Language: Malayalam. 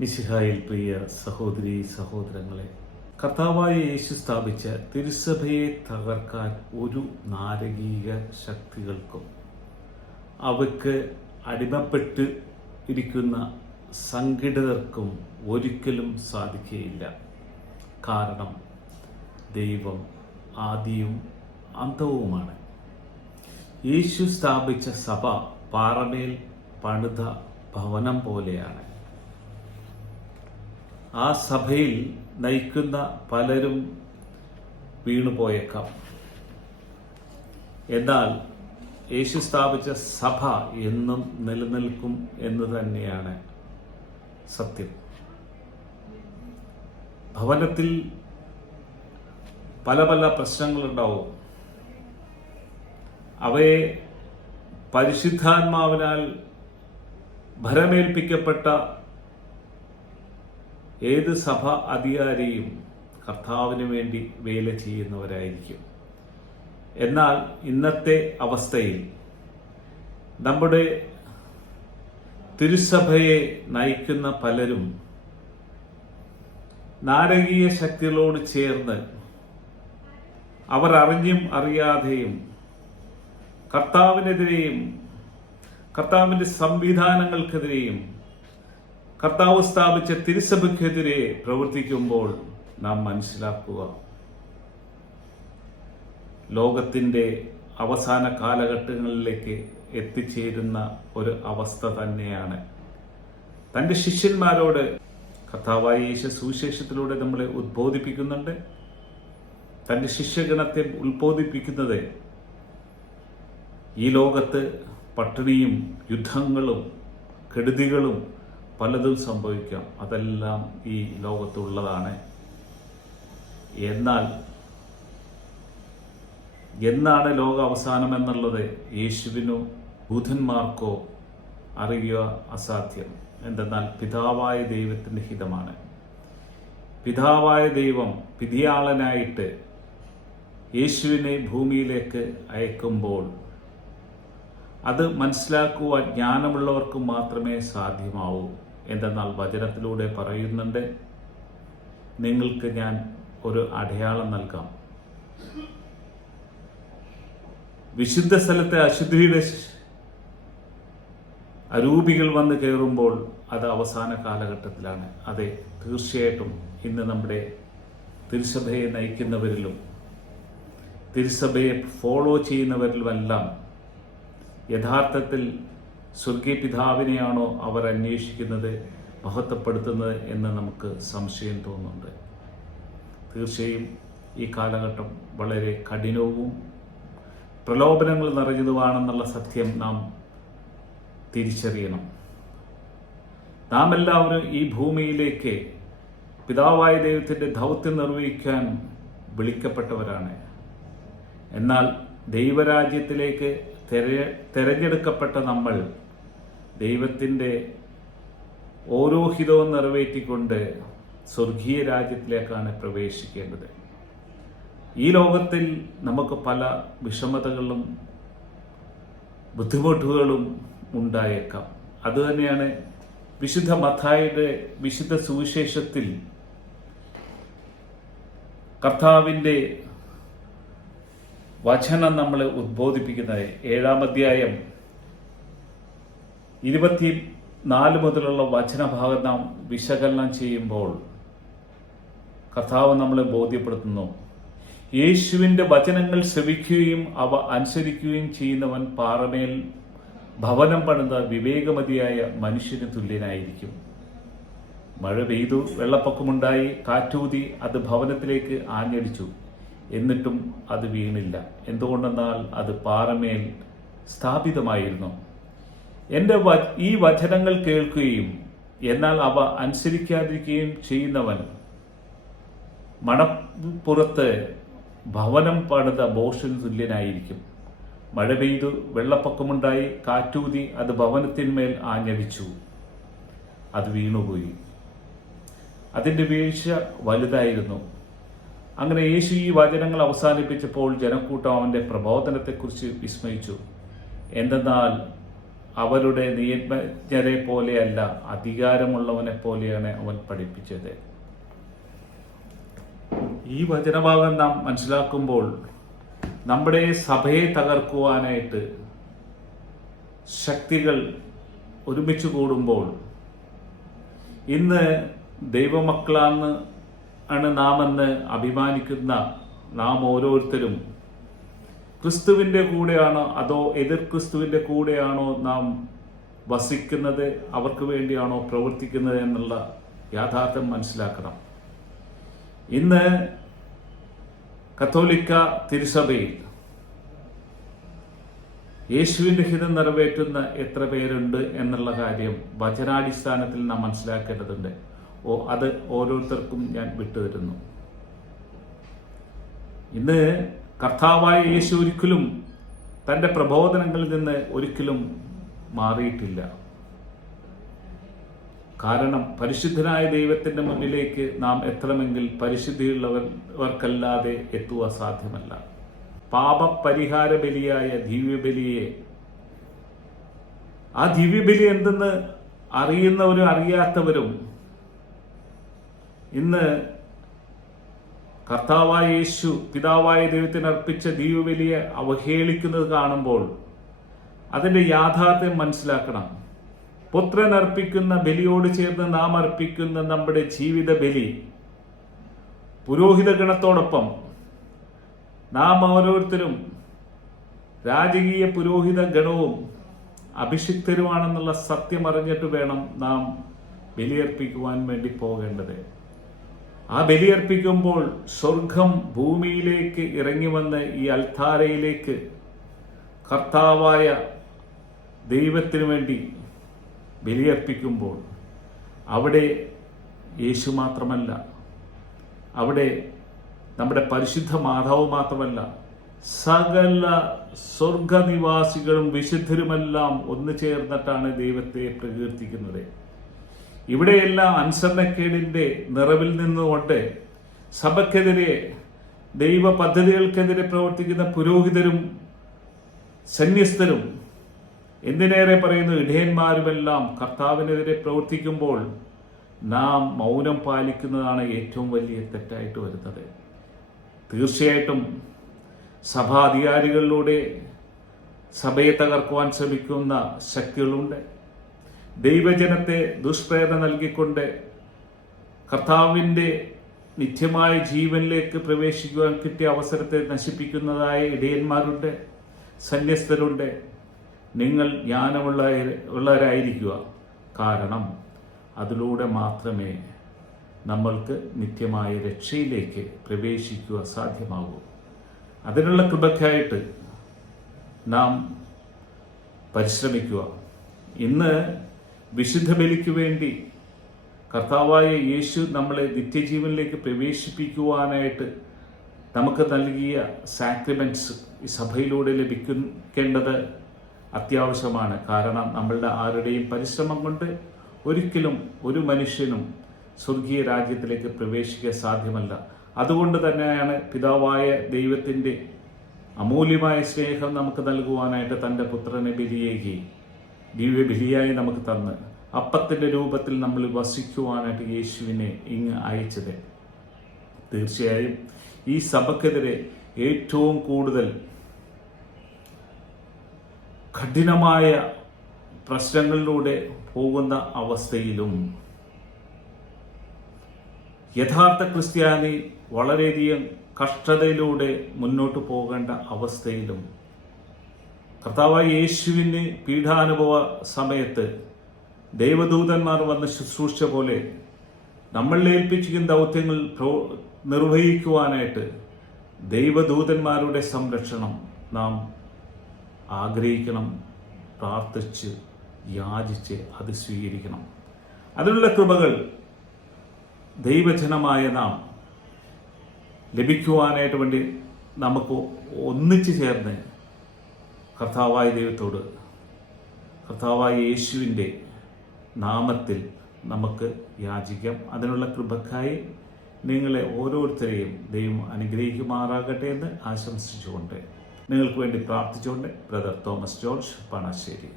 മിശിഹായിൽ പ്രിയ സഹോദരി സഹോദരങ്ങളെ കർത്താവായ യേശു സ്ഥാപിച്ച തിരുസഭയെ തകർക്കാൻ ഒരു നാരകീക ശക്തികൾക്കും അവയ്ക്ക് അടിമപ്പെട്ട് ഇരിക്കുന്ന സംഘടിതർക്കും ഒരിക്കലും സാധിക്കുകയില്ല. കാരണം ദൈവം ആദിയും അന്തവുമാണ് യേശു സ്ഥാപിച്ച സഭ പാറമേൽ പണിത ഭവനം പോലെയാണ്. ആ സഭയിൽ നയിക്കുന്ന പലരും വീണുപോയേക്കാം. എന്നാൽ യേശു സ്ഥാപിച്ച സഭ എന്നും നിലനിൽക്കും എന്ന് തന്നെയാണ് സത്യം. ഭവനത്തിൽ പല പല പ്രശ്നങ്ങളുണ്ടാവും. അവയെ പരിശുദ്ധാത്മാവിനാൽ ഭരമേൽപ്പിക്കപ്പെട്ട ഏത് സഭ അധികാരിയും കർത്താവിന് വേണ്ടി വേല ചെയ്യുന്നവരായിരിക്കും. എന്നാൽ ഇന്നത്തെ അവസ്ഥയിൽ നമ്മുടെ തിരുസഭയെ നയിക്കുന്ന പലരും നാരകീയ ശക്തികളോട് ചേർന്ന് അവർ അറിഞ്ഞും അറിയാതെയും കർത്താവിനെതിരെയും കർത്താവിന്റെ സംവിധാനങ്ങൾക്കെതിരെയും കർത്താവ് സ്ഥാപിച്ച തിരുസഭയ്ക്കെതിരെ പ്രവർത്തിക്കുമ്പോൾ നാം മനസ്സിലാക്കുക ലോകത്തിന്റെ അവസാന കാലഘട്ടങ്ങളിലേക്ക് എത്തിച്ചേരുന്ന ഒരു അവസ്ഥ തന്നെയാണ്. തന്റെ ശിഷ്യന്മാരോട് കർത്താവായ യേശു സുവിശേഷത്തിലൂടെ നമ്മളെ ഉദ്ബോധിപ്പിക്കുന്നുണ്ട്. തന്റെ ശിഷ്യഗണത്തെ ഉത്ബോധിപ്പിക്കുന്നത് ഈ ലോകത്ത് പട്ടിണിയും യുദ്ധങ്ങളും കെടുതികളും പലതും സംഭവിക്കാം. അതെല്ലാം ഈ ലോകത്തുള്ളതാണ്. എന്നാൽ എന്നാണ് ലോക അവസാനം എന്നുള്ളത്? യേശുവിനോ ബുധന്മാർക്കോ അറിയുക അസാധ്യം. എന്തെന്നാൽ പിതാവായ ദൈവത്തിന്റെ ഹിതമാണ്. പിതാവായ ദൈവം പിതിയാളനായിട്ട് യേശുവിനെ ഭൂമിയിലേക്ക് അയക്കുമ്പോൾ അത് മനസ്സിലാക്കുവാൻ ജ്ഞാനമുള്ളവർക്ക് മാത്രമേ സാധ്യമാവൂ. എന്തെന്നാൽ വചനത്തിലൂടെ പറയുന്നുണ്ട്. നിങ്ങൾക്ക് ഞാൻ ഒരു അടയാളം നൽകാം. വിശുദ്ധ സ്ഥലത്തെ അശുദ്ധിയുടെ അരൂപികൾ വന്ന് കയറുമ്പോൾ അത് അവസാന കാലഘട്ടത്തിലാണ്. അതെ തീർച്ചയായിട്ടും ഇന്ന് നമ്മുടെ തിരുസഭയെ നയിക്കുന്നവരിലും തിരുസഭയെ ഫോളോ ചെയ്യുന്നവരിലുമെല്ലാം യഥാർത്ഥത്തിൽ സ്വർഗീയ പിതാവിനെയാണോ അവർ അന്വേഷിക്കുന്നത് മഹത്വപ്പെടുത്തുന്നത് എന്ന് നമുക്ക് സംശയം തോന്നുന്നുണ്ട്. തീർച്ചയായും ഈ കാലഘട്ടം വളരെ കഠിനവും പ്രലോഭനങ്ങൾ നിറഞ്ഞതുമാണെന്നുള്ള സത്യം നാം തിരിച്ചറിയണം. നാം എല്ലാവരും ഈ ഭൂമിയിലേക്ക് പിതാവായ ദൈവത്തിന്റെ ദൗത്യം നിർവഹിക്കാൻ വിളിക്കപ്പെട്ടവരാണ്. എന്നാൽ ദൈവരാജ്യത്തിലേക്ക് തെര തെരഞ്ഞെടുക്കപ്പെട്ട നമ്മൾ ദൈവത്തിന്റെ ഓരോ ഹിതവും നിറവേറ്റിക്കൊണ്ട് സ്വർഗീയ രാജ്യത്തിലേക്കാണ് പ്രവേശിക്കേണ്ടത്. ഈ ലോകത്തിൽ നമുക്ക് പല വിഷമതകളും ബുദ്ധിമുട്ടുകളും ഉണ്ടായേക്കാം. അതുതന്നെയാണ് വിശുദ്ധ മഥായുടെ വിശുദ്ധ സുവിശേഷത്തിൽ കർത്താവിന്റെ വചനം നമ്മൾ ഉദ്ബോധിപ്പിക്കുന്നത് ഏഴാം അധ്യായം. ഇരുപത്തി നാല് മുതലുള്ള വചനഭാഗം നാം വിശകലനം ചെയ്യുമ്പോൾ കർത്താവ് നമ്മളെ ബോധ്യപ്പെടുത്തുന്നു. യേശുവിന്റെ വചനങ്ങൾ ശ്രവിക്കുകയും അവ അനുസരിക്കുകയും ചെയ്യുന്നവൻ പാറമേൽ ഭവനം പണിത വിവേകമതിയായ മനുഷ്യന് തുല്യനായിരിക്കും. മഴ പെയ്തു വെള്ളപ്പൊക്കമുണ്ടായി കാറ്റൂതി അത് ഭവനത്തിലേക്ക് ആഞ്ഞടിച്ചു. എന്നിട്ടും അത് വീണില്ല. എന്തുകൊണ്ടെന്നാൽ അത് പാറമേൽ സ്ഥാപിതമായിരുന്നു. എന്റെ ഈ വചനങ്ങൾ കേൾക്കുകയും എന്നാൽ അവ അനുസരിക്കാതിരിക്കുകയും ചെയ്യുന്നവൻ മണപ്പുറത്ത് ഭവനം പണിത ബോഷന് തുല്യനായിരിക്കും. മഴ പെയ്തു വെള്ളപ്പൊക്കമുണ്ടായി കാറ്റൂതി അത് ഭവനത്തിന്മേൽ ആഞ്ഞടിച്ചു. അത് വീണുപോയി. അതിന്റെ വീഴ്ച വലുതായിരുന്നു. അങ്ങനെ യേശു ഈ വചനങ്ങൾ അവസാനിപ്പിച്ചപ്പോൾ ജനക്കൂട്ടം അവന്റെ പ്രബോധനത്തെക്കുറിച്ച് വിസ്മയിച്ചു. എന്തെന്നാൽ അവരുടെ നിയമജ്ഞരെ പോലെയല്ല അധികാരമുള്ളവനെ പോലെയാണ് അവൻ പഠിപ്പിച്ചത്. ഈ വചനഭാഗം നാം മനസ്സിലാക്കുമ്പോൾ നമ്മുടെ സഭയെ തകർക്കുവാനായിട്ട് ശക്തികൾ ഒരുമിച്ച് കൂടുമ്പോൾ ഇന്ന് ദൈവമക്കളാന്ന് ആണ് നാം എന്ന് അഭിമാനിക്കുന്ന നാം ഓരോരുത്തരും. ക്രിസ്തുവിന്റെ കൂടെയാണോ അതോ എതിർ ക്രിസ്തുവിന്റെ കൂടെയാണോ നാം വസിക്കുന്നത് അവർക്ക് വേണ്ടിയാണോ പ്രവർത്തിക്കുന്നത് എന്നുള്ള യാഥാർത്ഥ്യം മനസ്സിലാക്കണം. ഇന്ന് കത്തോലിക്ക തിരുസഭയിൽ യേശുവിന്റെ ഹിതം നിറവേറ്റുന്ന എത്ര പേരുണ്ട് എന്നുള്ള കാര്യം വചനാടിസ്ഥാനത്തിൽ നാം മനസ്സിലാക്കേണ്ടതുണ്ട്. ഓ അത് ഓരോരുത്തർക്കും ഞാൻ വിട്ടുതരുന്നു. ഇന്ന് കർത്താവായ യേശു ഒരിക്കലും തന്റെ പ്രബോധനങ്ങളിൽ നിന്ന് ഒരിക്കലും മാറിയിട്ടില്ല. കാരണം പരിശുദ്ധനായ ദൈവത്തിന്റെ മുന്നിലേക്ക് നാം എത്തണമെങ്കിൽ പരിശുദ്ധിയുള്ളവർക്കല്ലാതെ എത്തുക സാധ്യമല്ല. പാപപരിഹാര ബലിയായ ദിവ്യബലിയെ ആ ദിവ്യബലി എന്തെന്ന് അറിയുന്നവരും അറിയാത്തവരും ഇന്ന് കർത്താവായ യേശു പിതാവായ ദൈവത്തിന് അർപ്പിച്ച ദീപവലിയെ അവഹേളിക്കുന്നത് കാണുമ്പോൾ അതിന്റെ യാഥാർത്ഥ്യം മനസ്സിലാക്കണം. പുത്രൻ അർപ്പിക്കുന്ന ബലിയോട് ചേർന്ന് നാം അർപ്പിക്കുന്ന നമ്മുടെ ജീവിത ബലി പുരോഹിത ഗണത്തോടൊപ്പം നാം ഓരോരുത്തരും രാജകീയ പുരോഹിത ഗണവും അഭിഷിക്തരുമാണെന്നുള്ള സത്യം അറിഞ്ഞിട്ട് വേണം നാം ബലിയർപ്പിക്കുവാൻ വേണ്ടി പോകേണ്ടത്. ആ ബലിയർപ്പിക്കുമ്പോൾ സ്വർഗം ഭൂമിയിലേക്ക് ഇറങ്ങി വന്ന് ഈ അൽത്താരയിലേക്ക് കർത്താവായ ദൈവത്തിനു വേണ്ടി ബലിയർപ്പിക്കുമ്പോൾ അവിടെ യേശു മാത്രമല്ല അവിടെ നമ്മുടെ പരിശുദ്ധ മാതാവ് മാത്രമല്ല സകല സ്വർഗനിവാസികളും വിശുദ്ധരുമെല്ലാം ഒന്നു ചേർന്നിട്ടാണ് ദൈവത്തെ പ്രകീർത്തിക്കുന്നത്. ഇവിടെയെല്ലാം അനുസരണക്കേടിന്റെ നിറവിൽ നിന്നുകൊണ്ട് സഭയ്ക്കെതിരെ ദൈവ പദ്ധതികൾക്കെതിരെ പ്രവർത്തിക്കുന്ന പുരോഹിതരും സന്യസ്തരും എന്തിനേറെ പറയുന്നു ഇടയന്മാരുമെല്ലാം കർത്താവിനെതിരെ പ്രവർത്തിക്കുമ്പോൾ നാം മൗനം പാലിക്കുന്നതാണ് ഏറ്റവും വലിയ തെറ്റായിട്ട് വരുന്നത്. തീർച്ചയായിട്ടും സഭാധികാരികളിലൂടെ സഭയെ തകർക്കുവാൻ ശ്രമിക്കുന്ന ശക്തികളുണ്ട്. ദൈവജനത്തെ ദുഷ്പ്രേത നൽകിക്കൊണ്ട് കർത്താവിന്റെ നിത്യമായ ജീവനിലേക്ക് പ്രവേശിക്കുവാൻ കിട്ടിയ അവസരത്തെ നശിപ്പിക്കുന്നതായ ഇടയന്മാരുണ്ട് സന്യസ്തരുണ്ട്. നിങ്ങൾ ജ്ഞാനമുള്ള ഉള്ളവരായിരിക്കുക കാരണം അതിലൂടെ മാത്രമേ നമ്മൾക്ക് നിത്യമായ രക്ഷയിലേക്ക് പ്രവേശിക്കുക സാധ്യമാകൂ. അതിനുള്ള കൃപയ്ക്കായിട്ട് നാം പരിശ്രമിക്കുക. ഇന്ന് വിശുദ്ധ ബലിക്ക് വേണ്ടി കർത്താവായ യേശു നമ്മളെ നിത്യജീവനിലേക്ക് പ്രവേശിപ്പിക്കുവാനായിട്ട് നമുക്ക് നൽകിയ സാക്രിമെന്റ്സ് ഈ സഭയിലൂടെ ലഭിക്കേണ്ടത് അത്യാവശ്യമാണ്. കാരണം നമ്മളുടെ ആരുടെയും പരിശ്രമം കൊണ്ട് ഒരിക്കലും ഒരു മനുഷ്യനും സ്വർഗീയ രാജ്യത്തിലേക്ക് പ്രവേശിക്കാൻ സാധ്യമല്ല. അതുകൊണ്ട് തന്നെയാണ് പിതാവായ ദൈവത്തിന്റെ അമൂല്യമായ സ്നേഹം നമുക്ക് നൽകുവാനായിട്ട് തന്റെ പുത്രനെ ബലിയേകി. ദിവ്യ നമുക്ക് തന്ന് അപ്പത്തിന്റെ രൂപത്തിൽ നമ്മൾ വസിക്കുവാനായിട്ട് യേശുവിനെ ഇങ്ങ് അയച്ചത്. തീർച്ചയായും ഈ സഭക്കെതിരെ ഏറ്റവും കൂടുതൽ കഠിനമായ പ്രശ്നങ്ങളിലൂടെ പോകുന്ന അവസ്ഥയിലും യഥാർത്ഥ ക്രിസ്ത്യാനി വളരെയധികം കഷ്ടതയിലൂടെ മുന്നോട്ട് പോകേണ്ട അവസ്ഥയിലും കർത്താവായ യേശുവിന് പീഠാനുഭവ സമയത്ത് ദൈവദൂതന്മാർ വന്ന് ശുശ്രൂഷ പോലെ നമ്മളെ ഏൽപ്പിച്ചിരിക്കുന്ന ദൗത്യങ്ങൾ നിർവഹിക്കുവാനായിട്ട് ദൈവദൂതന്മാരുടെ സംരക്ഷണം നാം ആഗ്രഹിക്കണം പ്രാർത്ഥിച്ച് യാചിച്ച് അത് സ്വീകരിക്കണം. അതിനുള്ള കൃപകൾ ദൈവജനമായ നാം ലഭിക്കുവാനായിട്ട് വേണ്ടി നമുക്ക് ഒന്നിച്ചു ചേർന്ന് കർത്താവായ ദൈവത്തോട് കർത്താവായ യേശുവിന്റെ നാമത്തിൽ നമുക്ക് യാചിക്കാം. അതിനുള്ള കൃപക്കായി നിങ്ങളെ ഓരോരുത്തരെയും ദൈവം അനുഗ്രഹിക്കുമാറാകട്ടെ എന്ന് ആശംസിച്ചുകൊണ്ട് നിങ്ങൾക്ക് വേണ്ടി പ്രാർത്ഥിച്ചുകൊണ്ട് ബ്രദർ തോമസ് ജോർജ് പണശ്ശേരി.